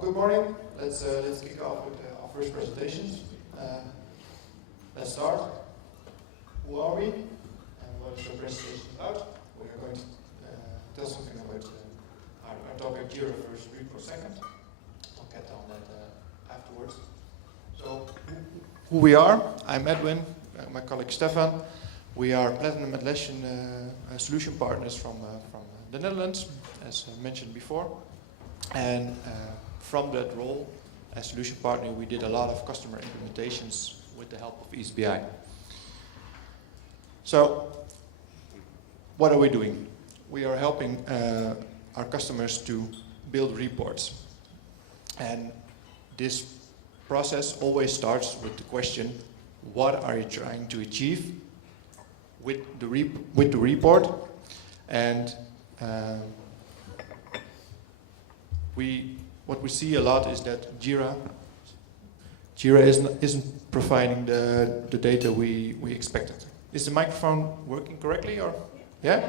Good morning. Let's kick off with our first presentations. Let's start. Who are we and what is the presentation about? We are going to tell something about our topic Jira first, report second. I'll get on that afterwards. So, who we are? I'm Edwin. My colleague Stefan. We are Platinum Atlassian solution partners from the Netherlands, as mentioned before. And from that role, as solution partner, we did a lot of customer implementations with the help of eazyBI. So, what are we doing? We are helping our customers to build reports. And this process always starts with the question, what are you trying to achieve with the report? And what we see a lot is that Jira isn't providing the data we expected. Is the microphone working correctly, or yeah?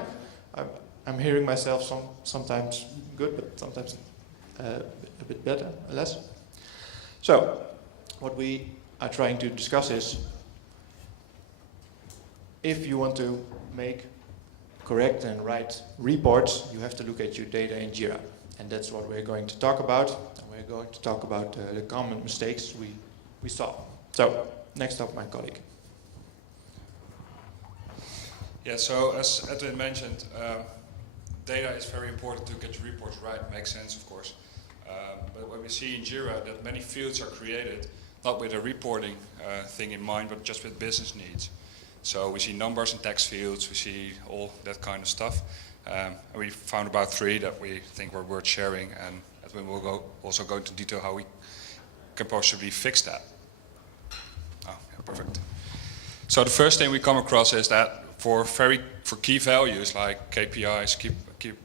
I'm hearing myself sometimes good, but sometimes a bit better, less. So, what we are trying to discuss is, if you want to make correct and right reports, you have to look at your data in Jira. And that's what we're going to talk about. And we're going to talk about the common mistakes we saw. So, next up, my colleague. Yeah, so as Edwin mentioned, data is very important to get your reports right. Makes sense, of course. But what we see in Jira, that many fields are created not with a reporting thing in mind, but just with business needs. So we see numbers and text fields, we see all that kind of stuff. And we found about 3 that we think were worth sharing, and Edwin will also go into detail how we can possibly fix that. Oh, yeah, perfect. So the first thing we come across is that for key values like KPIs, keep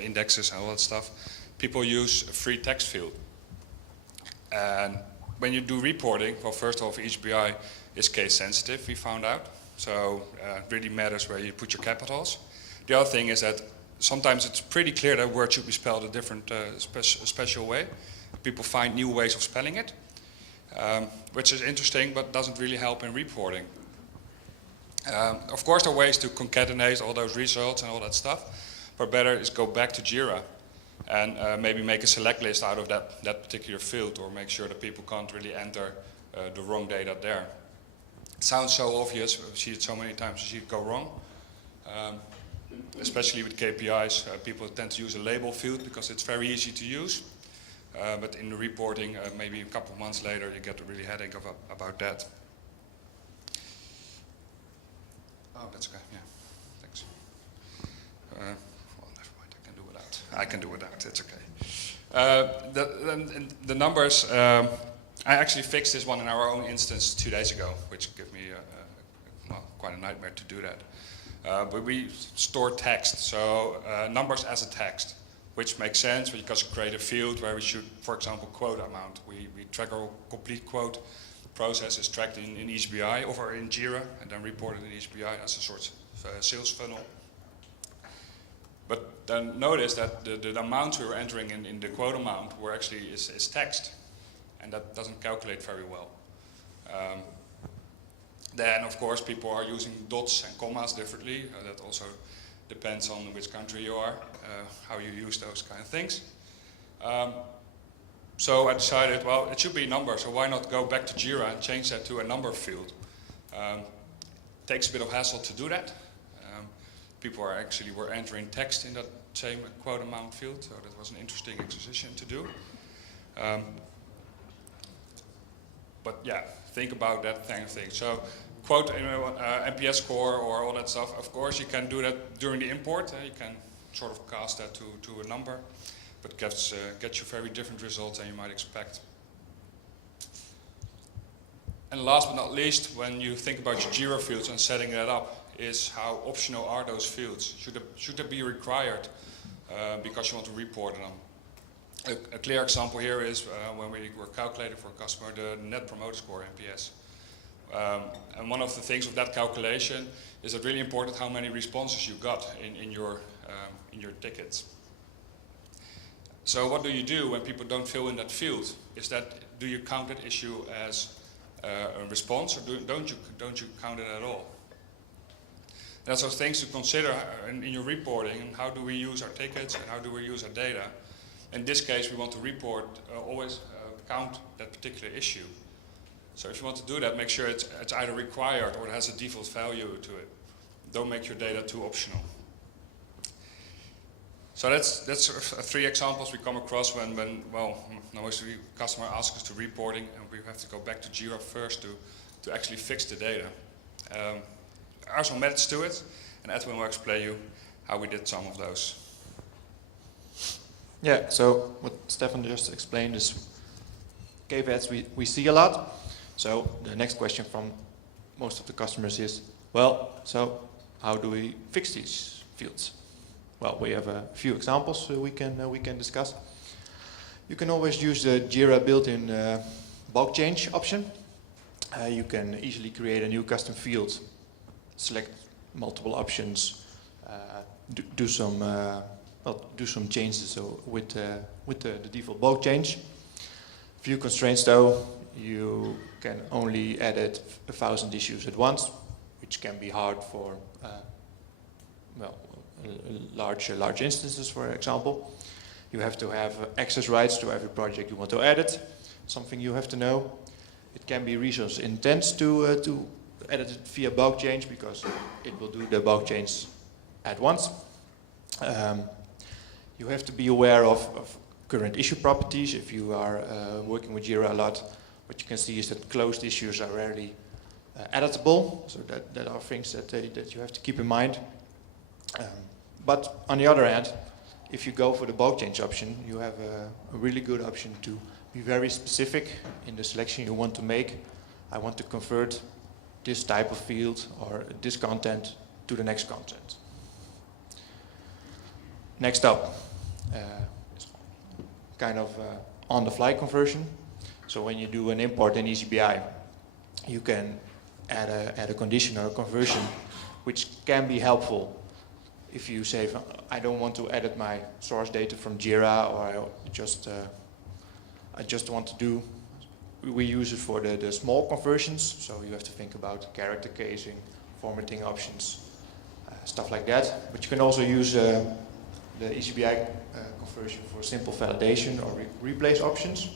indexes and all that stuff, people use a free text field. And when you do reporting, well, first of all, eazyBI is case sensitive, we found out. So it really matters where you put your capitals. The other thing is that sometimes it's pretty clear that word should be spelled a different, special way. People find new ways of spelling it, which is interesting, but doesn't really help in reporting. Of course, there are ways to concatenate all those results and all that stuff, but better is go back to Jira and maybe make a select list out of that particular field, or make sure that people can't really enter the wrong data there. It sounds so obvious, we see it so many times, you see it go wrong. Especially with KPIs, people tend to use a label field because it's very easy to use. But in the reporting, maybe a couple of months later, you get a really headache about that. Oh, that's okay, yeah, thanks. Well, never mind, I can do without, it's okay. The numbers, I actually fixed this one in our own instance 2 days ago, which gave me quite a nightmare to do that. But we store text, so numbers as a text, which makes sense because you create a field where we should, for example, quote amount. We track our complete quote process is tracked in eazyBI or in Jira, and then reported in eazyBI as a sort of sales funnel. But then notice that the amounts we were entering in the quote amount were actually is text, and that doesn't calculate very well. Then, of course, people are using dots and commas differently. That also depends on which country you are, how you use those kind of things. So I decided, well, it should be a number, so why not go back to Jira and change that to a number field? Takes a bit of hassle to do that. People were entering text in that same quote amount field, so that was an interesting exercise to do. But yeah, think about that kind of thing. So, quote NPS score or all that stuff. Of course, you can do that during the import. You can sort of cast that to a number, but gets you very different results than you might expect. And last but not least, when you think about your Jira fields and setting that up, is how optional are those fields? Should they be required because you want to report on them? A clear example here is when we were calculating for a customer the Net Promoter Score, NPS. And one of the things of that calculation is it really important how many responses you got in your tickets. So what do you do when people don't fill in that field? Do you count that issue as a response, or don't you count it at all? That's those things to consider in your reporting, and how do we use our tickets and how do we use our data. In this case, we want to report, always count that particular issue. So if you want to do that, make sure it's either required or it has a default value to it. Don't make your data too optional. So that's 3 examples we come across when most customer asks us to reporting, and we have to go back to Jira first to actually fix the data. There are some methods to it, and Edwin will explain you how we did some of those. Yeah, so what Stefan just explained is caveats we see a lot. So the next question from most of the customers is, well, so how do we fix these fields? Well, we have a few examples we can discuss. You can always use the Jira built-in bulk change option. You can easily create a new custom field, select multiple options, do some changes with the default bulk change. Few constraints though: you can only edit 1,000 issues at once, which can be hard for large instances, for example. You have to have access rights to every project you want to edit, something you have to know. It can be resource intense to edit it via bulk change, because it will do the bulk change at once. You have to be aware of current issue properties. If you are working with Jira a lot, what you can see is that closed issues are rarely editable, so that are things that you have to keep in mind. But on the other hand, if you go for the bulk change option, you have a really good option to be very specific in the selection you want to make. I want to convert this type of field or this content to the next content. Next up, is kind of on-the-fly conversion. So when you do an import in eazyBI, you can add a condition or a conversion, which can be helpful if you say, I don't want to edit my source data from Jira, or I just want to do. We use it for the small conversions, so you have to think about character casing, formatting options, stuff like that. But you can also use the eazyBI conversion for simple validation or replace options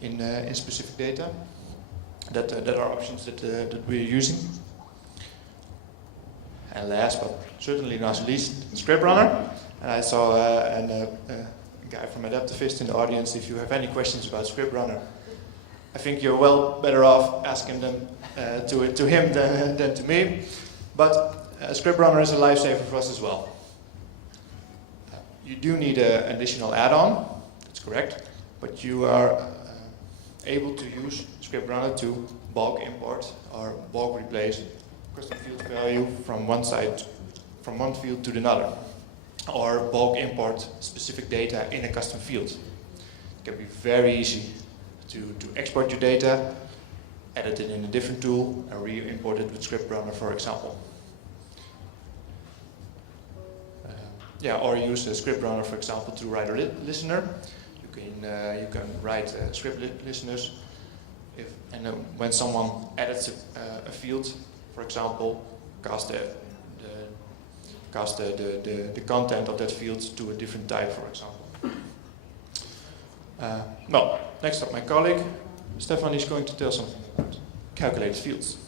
in specific data. That are options that we're using. And last but certainly not least, Script Runner. And I saw a guy from Adaptivist in the audience. If you have any questions about Script Runner, I think you're well better off asking them to him than to me. But Script Runner is a lifesaver for us as well. You do need an additional add-on, that's correct, but you are able to use Script Runner to bulk import or bulk replace custom field value from one field to another, or bulk import specific data in a custom field. It can be very easy to export your data, edit it in a different tool, and re-import it with Script Runner, for example. Or use the Script Runner, for example, to write a listener. You can write script listeners, when someone edits a field, for example, cast the content of that field to a different type, for example. Next up, my colleague Stefan is going to tell something about calculated fields.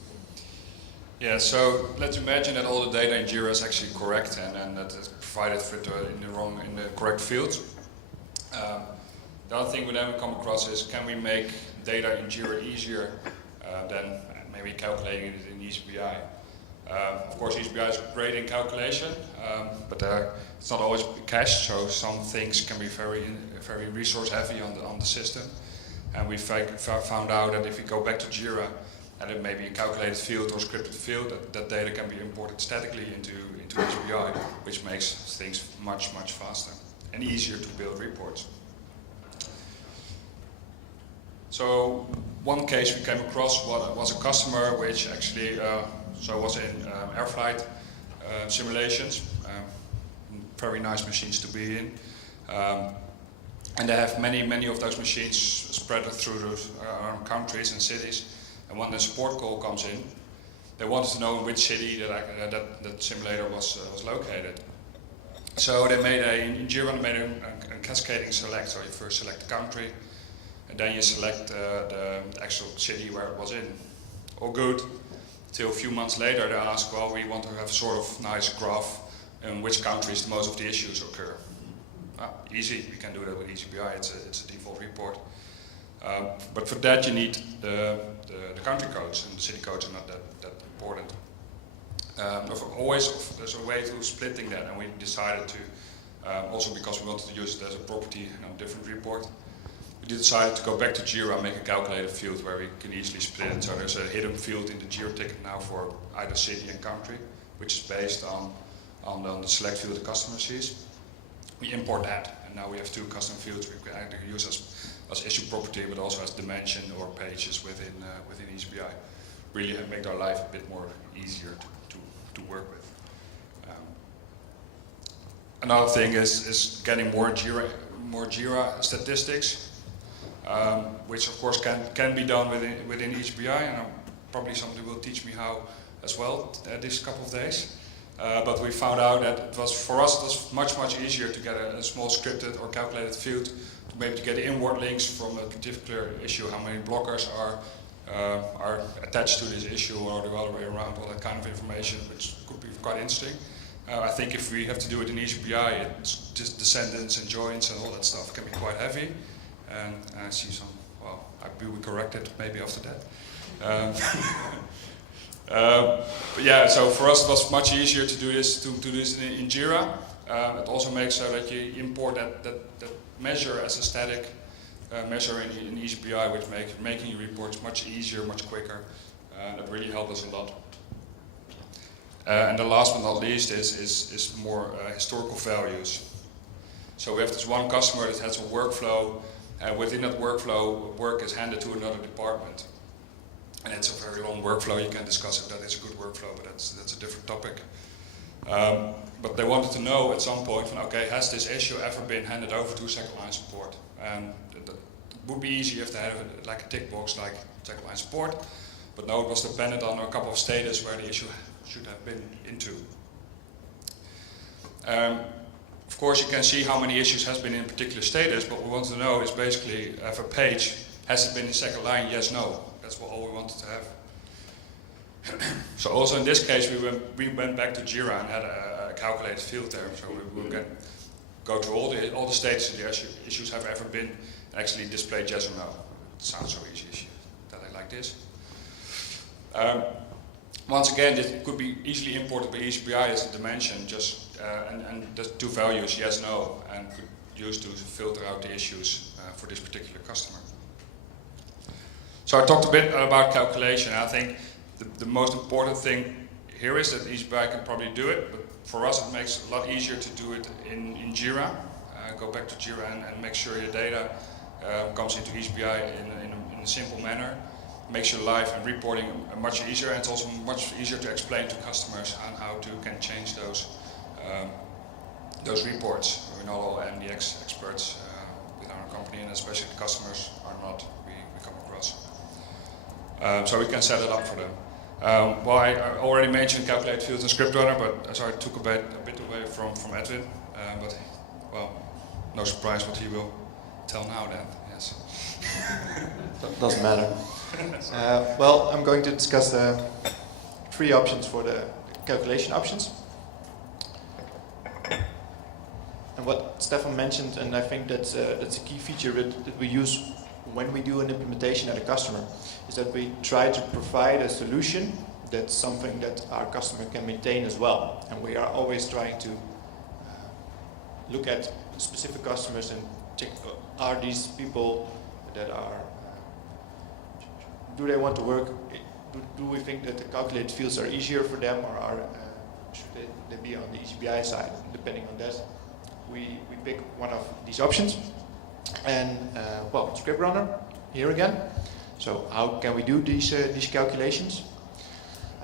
Yeah, so let's imagine that all the data in Jira is actually correct and that it's provided in the correct fields. The other thing we then come across is, can we make data in Jira easier than maybe calculating it in eazyBI? Of course, eazyBI is great in calculation, but it's not always cached, so some things can be very resource heavy on the system. And we found out that if we go back to Jira, and it may be a calculated field or scripted field, that data can be imported statically into eazyBI, which makes things much faster and easier to build reports. So one case we came across was a customer which actually was in air flight simulations, very nice machines to be in. And they have many of those machines spread through those countries and cities. And when the support call comes in, they wanted to know in which city that simulator was located. So they made in Jira they made a cascading select. So you first select the country, and then you select the actual city where it was in. All good. Till a few months later they ask, well, we want to have a sort of nice graph in which countries most of the issues occur. Easy, we can do that with eazyBI, it's a default report. But for that you need the country codes, and the city codes are not that important. Always there's a way to splitting that, and we decided to, also because we wanted to use it as a property in a different report, we decided to go back to Jira and make a calculated field where we can easily split it. So there's a hidden field in the Jira ticket now for either city and country, which is based on the select field the customer sees. We import that, and now we have two custom fields we can either use as issue property, but also as dimension or pages within eazyBI. Really make our life a bit more easier to work with. Another thing is getting more Jira statistics, which of course can be done within eazyBI, and probably somebody will teach me how as well this couple of days. But we found out that for us it was much easier to get a small scripted or calculated field to maybe to get inward links from a particular issue, how many blockers are attached to this issue or the other way around, all that kind of information, which could be quite interesting. I think if we have to do it in eazyBI, it's just descendants and joins and all that stuff can be quite heavy. And I see some, well, I will be corrected maybe after that. Yeah, so for us it was much easier to do this in Jira. It also makes so that you import that measure as a static measure in eazyBI, which makes making your reports much easier, much quicker. That really helped us a lot. And the last but not least is more historical values. So we have this one customer that has a workflow, and within that workflow, work is handed to another department. And it's a very long workflow, you can discuss if that is a good workflow, but that's a different topic. But they wanted to know at some point, okay, has this issue ever been handed over to second line support? And it would be easy if they had like a tick box like second line support, but no, it was dependent on a couple of status where the issue should have been into. Of course, you can see how many issues has been in a particular status, but what we want to know is basically, have a page, has it been in second line, yes, no. That's all we wanted to have. So also in this case, we went back to Jira and had a calculated field there. So we can go through all the states the issues have ever been, and actually display yes or no. It sounds so easy if you tell it like this. Once again, this could be easily imported by eazyBI as a dimension, just and the two values, yes, no, and could use to filter out the issues for this particular customer. So I talked a bit about calculation. I think the most important thing here is that eazyBI can probably do it, but for us it makes it a lot easier to do it in Jira. Go back to Jira and make sure your data comes into eazyBI in a simple manner. Makes your life and reporting much easier, and it's also much easier to explain to customers on how to can change those reports. We're not all MDX experts with our company, and especially the customers are not. We come across. So we can set it up for them. Well, I already mentioned calculate fields and script runner, but so I took a bit away from Edwin. But well, no surprise what he will tell now then. Yes. Doesn't matter. Well, I'm going to discuss the three options for the calculation options. And what Stefan mentioned, and I think that's a key feature that we use when we do an implementation at a customer, is that we try to provide a solution that's something that our customer can maintain as well. And we are always trying to look at specific customers and check, are these people that are, do they want to work, do we think that the calculated fields are easier for them, or should they be on the eazyBI side? Depending on that, we pick one of these options. And well, script runner here again. So how can we do these calculations?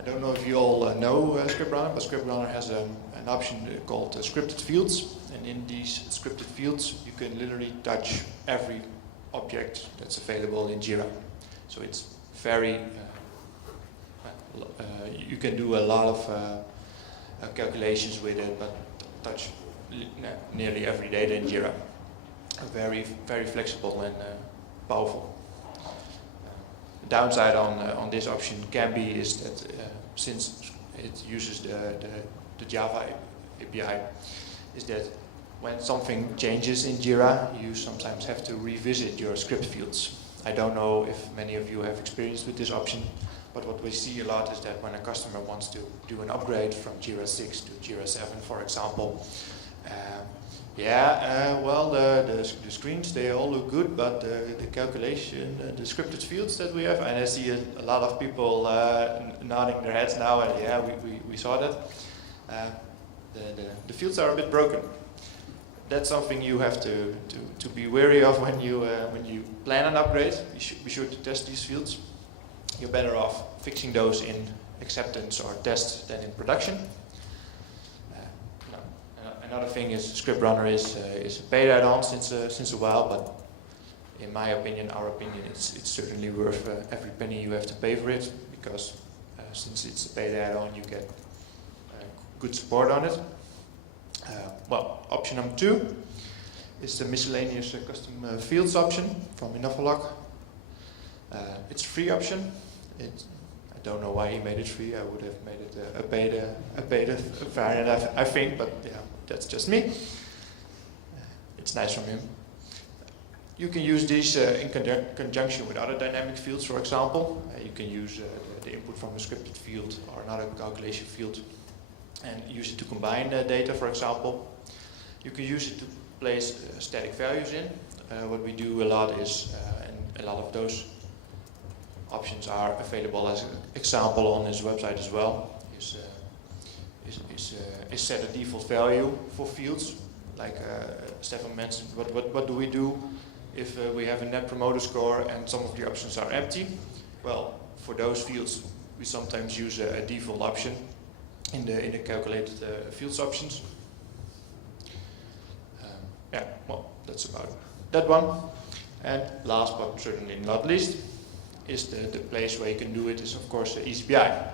I don't know if you all know ScriptRunner, but ScriptRunner has an option called scripted fields, and in these scripted fields you can literally touch every object that's available in Jira. So it's very, you can do a lot of calculations with it, but touch nearly every data in Jira. Very, very flexible and powerful. The downside on this option can be is that since it uses the Java API, is that when something changes in Jira, you sometimes have to revisit your script fields. I don't know if many of you have experience with this option, but what we see a lot is that when a customer wants to do an upgrade from Jira 6 to Jira 7, for example, well, the screens, they all look good, but the calculation, the scripted fields that we have, and I see a lot of people nodding their heads now, and yeah, we saw that. The fields are a bit broken. That's something you have to be wary of when you plan an upgrade. You should be sure to test these fields. You're better off fixing those in acceptance or test than in production. Another thing is ScriptRunner is a paid add-on since a while, but in my opinion, our opinion, it's certainly worth every penny you have to pay for it, because since it's a paid add-on, you get good support on it. Well, option number 2 is the miscellaneous custom fields option from Innovolog. It's a free option. I don't know why he made it free. I would have made it a beta variant, I think, but yeah, that's just me. It's nice from him. You can use these in conjunction with other dynamic fields, for example. You can use the input from a scripted field or another calculation field and use it to combine data, for example. You can use it to place static values in. What we do a lot is, and a lot of those options are available as an example on his website as well, is set a default value for fields. Like Stefan mentioned, what do we do if we have a net promoter score and some of the options are empty? Well, for those fields, we sometimes use a default option in the calculated fields options. Yeah, well, that's about that one. And last but certainly not least, is the place where you can do it is of course eazyBI.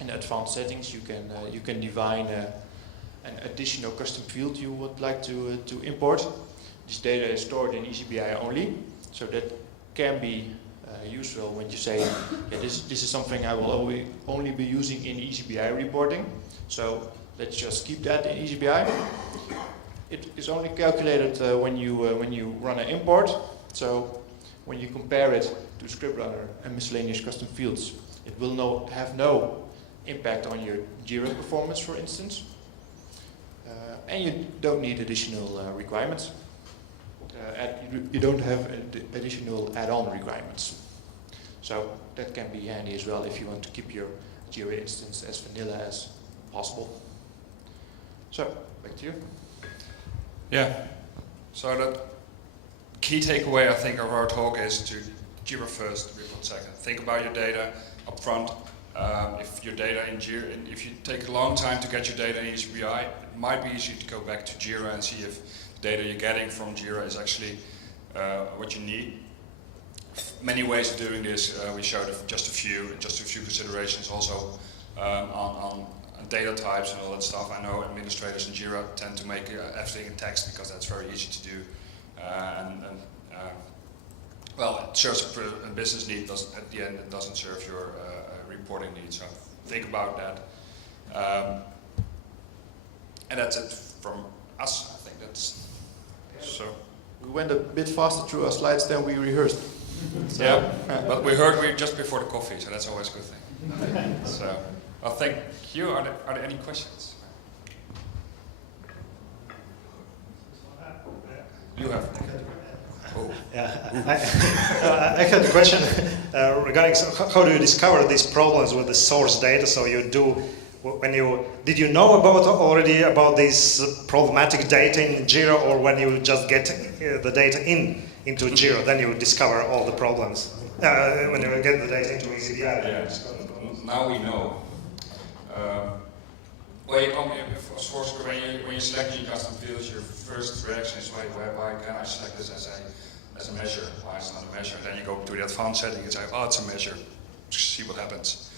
In advanced settings, you can define an additional custom field you would like to import. This data is stored in eazyBI only, so that can be useful when you say, yeah, this is something I will only be using in eazyBI reporting. So let's just keep that in eazyBI. It is only calculated when you run an import. So when you compare it to ScriptRunner and miscellaneous custom fields, it will have no impact on your Jira performance, for instance. And you don't need additional requirements. You don't have additional add-on requirements. So that can be handy as well if you want to keep your Jira instance as vanilla as possible. So, back to you. Yeah, so the key takeaway I think of our talk is to Jira first, report second. Think about your data up front. If your data in Jira, if you take a long time to get your data in eazyBI, it might be easy to go back to Jira and see if the data you're getting from Jira is actually what you need. Many ways of doing this. We showed just a few considerations also on data types and all that stuff. I know administrators in Jira tend to make everything in text because that's very easy to do. Well, it serves a business need, at the end it doesn't serve your reporting needs, so think about that. And that's it from us, I think that's so. We went a bit faster through our slides than we rehearsed. So, yeah, but we heard just before the coffee, so that's always a good thing. So, well, thank you. Are there any questions? You have. Oh. Yeah, I had a question regarding how do you discover these problems with the source data? So you do did you know already about this problematic data in Jira, or when you just get the data into Jira, then you discover all the problems? When you get the data into eazyBI, yeah. Now we know. Well, you come in, of course, when you select your custom fields, your first reaction is, why can I select this as a measure? Why is it not a measure? And then you go to the advanced setting and say, oh, it's a measure. Just see what happens.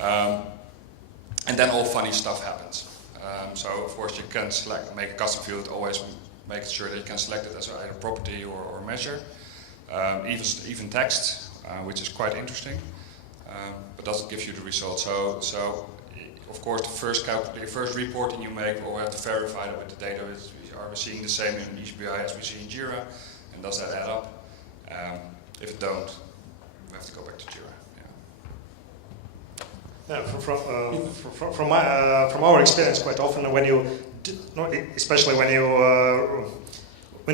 And then all funny stuff happens. So of course you can make a custom field, always make sure that you can select it as either property or measure. Even text, which is quite interesting, but doesn't give you the result. So of course the first reporting you make, we'll have to verify that with the data. Are we seeing the same in eazyBI as we see in Jira? And does that add up? If it don't, we have to go back to Jira. Yeah, from our experience, quite often when you, especially when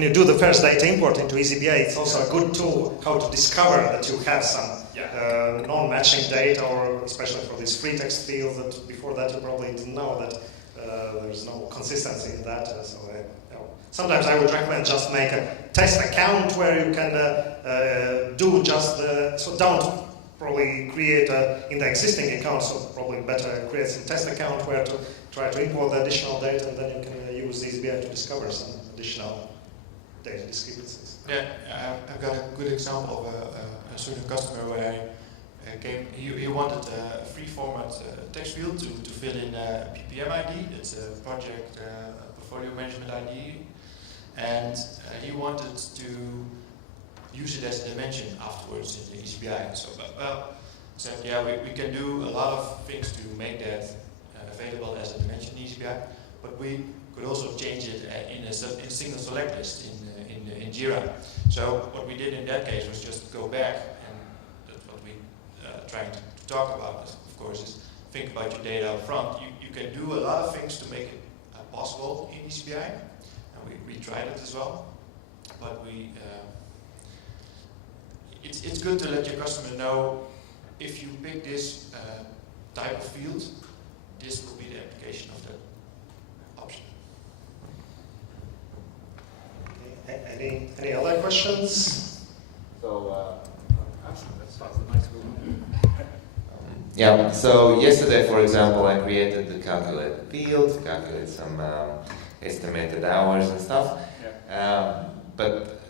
you do the first data import into eazyBI, it's also a good tool how to discover that you have some non-matching data, or especially for these free text fields that before that you probably didn't know that there's no consistency in that. Sometimes I would recommend just make a test account where you can do just the, so don't probably create in the existing account, so probably better create some test account where to try to import the additional data, and then you can use eazyBI to discover some additional data discrepancies. Yeah, I've got a good example of a certain customer where he wanted a free format text field to fill in a PPM ID, it's a project portfolio management ID, and he wanted to use it as a dimension afterwards in the eazyBI. So, said, yeah, we can do a lot of things to make that available as a dimension in eazyBI, but we could also change it in a single select list in Jira. So what we did in that case was just go back, and that's what we trying to talk about, of course, is think about your data up front. You can do a lot of things to make it possible in eazyBI, and we tried it as well, but it's good to let your customer know if you pick this type of field, this will be the application of that option. Okay. Any other questions? So, yeah, so yesterday, for example, I created the calculate field, calculate some estimated hours and stuff. Yeah. But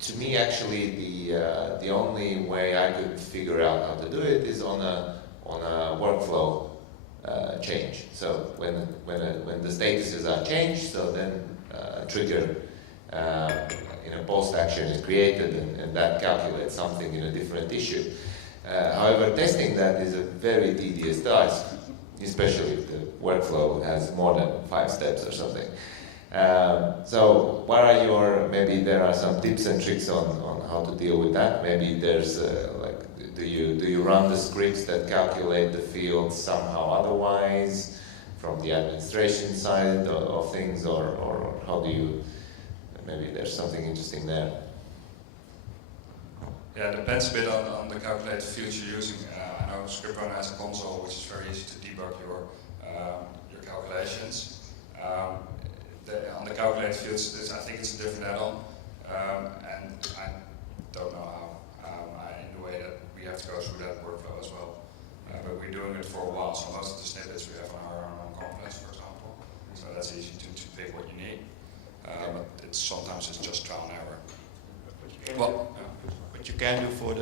to me, actually, the only way I could figure out how to do it is on a workflow change. So when the statuses are changed, so then trigger post action is created, and that calculates something in a different issue. However, testing that is a very tedious task, especially if the workflow has more than 5 steps or something. So what are maybe there are some tips and tricks on how to deal with that? Maybe there's do you run the scripts that calculate the fields somehow otherwise from the administration side of things, or how do you, maybe there's something interesting there? Yeah, it depends a bit on the calculated fields you're using. I know ScriptRunner has a console which is very easy to debug your calculations. On the calculated fields, I think it's a different add-on, and I don't know how, in the way that we have to go through that workflow as well. But we're doing it for a while, so most of the snippets we have on our own components, for example. So that's easy to pick what you need. But sometimes it's just trial and error. What you can do for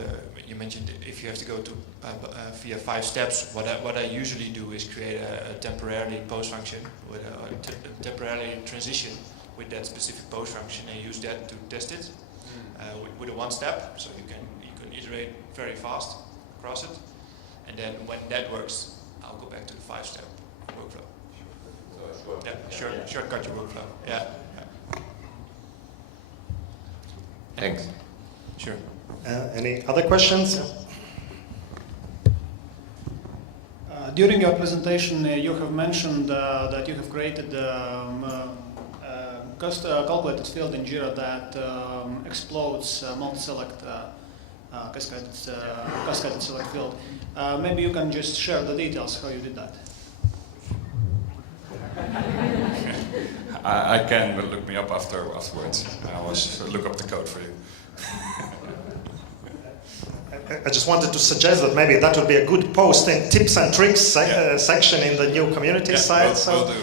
you mentioned if you have to go to via 5 steps, what I usually do is create a temporarily post function with a temporarily transition with that specific post function, and use that to test it with a 1 step, so you can iterate very fast across it, and then when that works, I'll go back to the 5-step workflow. Shortcut your workflow. Yeah. Thanks. Sure. Any other questions? During your presentation, you have mentioned that you have created calculated field in Jira that explodes multi-select cascaded select field. Maybe you can just share the details how you did that. I can, but look me up afterwards. I will look up the code for you. I just wanted to suggest that maybe that would be a good post in tips and tricks section in the new community site. Will do.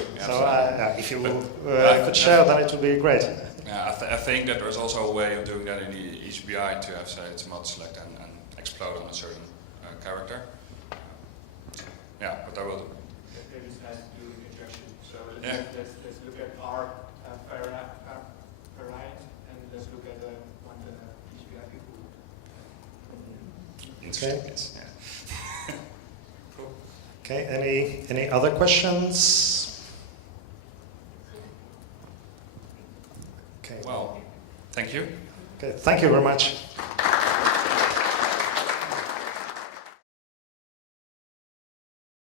If you could share, then it would be great. Yeah, I think that there's also a way of doing that in the eazyBI to have, say, it's mod select and explode on a certain character. Yeah, but I will do. Maybe it's nice to do an injection. So let's look at our variant and let's look at one eazyBI people. Interesting. Okay. Yes. Yeah. Cool. Okay. Any other questions? Okay. Well, thank you. Okay. Thank you very much.